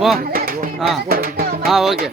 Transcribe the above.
ಹಾಂ ಓಕೆ